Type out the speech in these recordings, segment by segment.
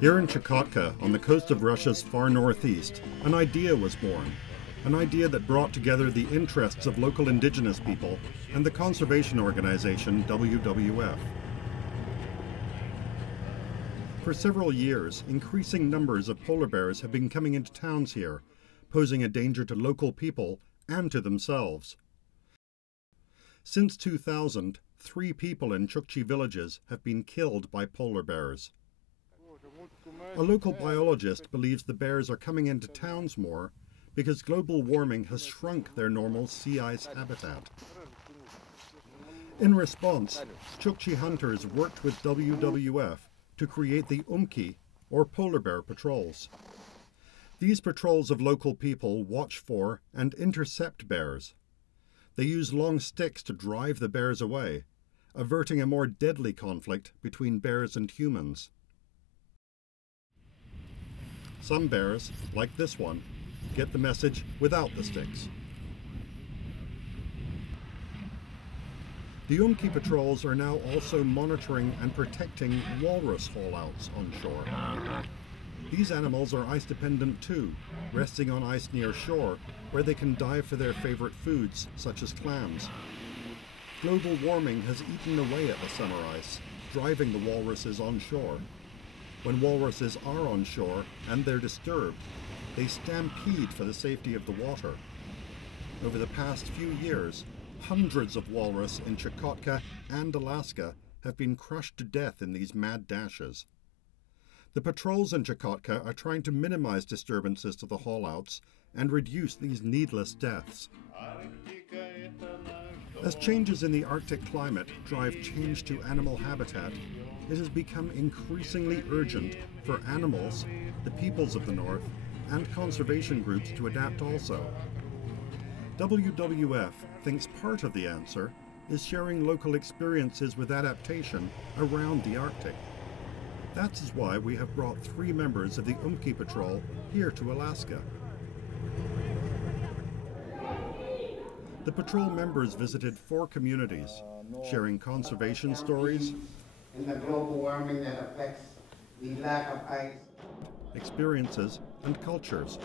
Here in Chukotka, on the coast of Russia's far northeast, an idea was born. An idea that brought together the interests of local indigenous people and the conservation organization WWF. For several years, increasing numbers of polar bears have been coming into towns here, posing a danger to local people and to themselves. Since 2000, 3 people in Chukchi villages have been killed by polar bears. A local biologist believes the bears are coming into towns more because global warming has shrunk their normal sea ice habitat. In response, Chukchi hunters worked with WWF to create the Umky, or polar bear patrols. These patrols of local people watch for and intercept bears. They use long sticks to drive the bears away, averting a more deadly conflict between bears and humans. Some bears, like this one, get the message without the sticks. The Umky patrols are now also monitoring and protecting walrus haulouts on shore. These animals are ice-dependent too, resting on ice near shore, where they can dive for their favorite foods, such as clams. Global warming has eaten away at the summer ice, driving the walruses on shore. When walruses are on shore and they're disturbed, they stampede for the safety of the water. Over the past few years, hundreds of walrus in Chukotka and Alaska have been crushed to death in these mad dashes. The patrols in Chukotka are trying to minimize disturbances to the haulouts and reduce these needless deaths. As changes in the Arctic climate drive change to animal habitat, it has become increasingly urgent for animals, the peoples of the North, and conservation groups to adapt also. WWF thinks part of the answer is sharing local experiences with adaptation around the Arctic. That's why we have brought 3 members of the Umky Patrol here to Alaska. The patrol members visited 4 communities, sharing conservation stories, and the global warming that affects the lack of ice, experiences, and cultures.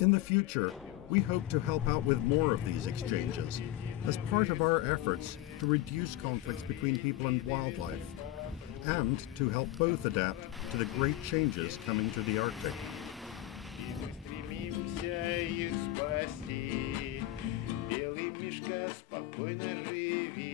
In the future, we hope to help out with more of these exchanges as part of our efforts to reduce conflicts between people and wildlife, and to help both adapt to the great changes coming to the Arctic. Белый мишка спокойно живи.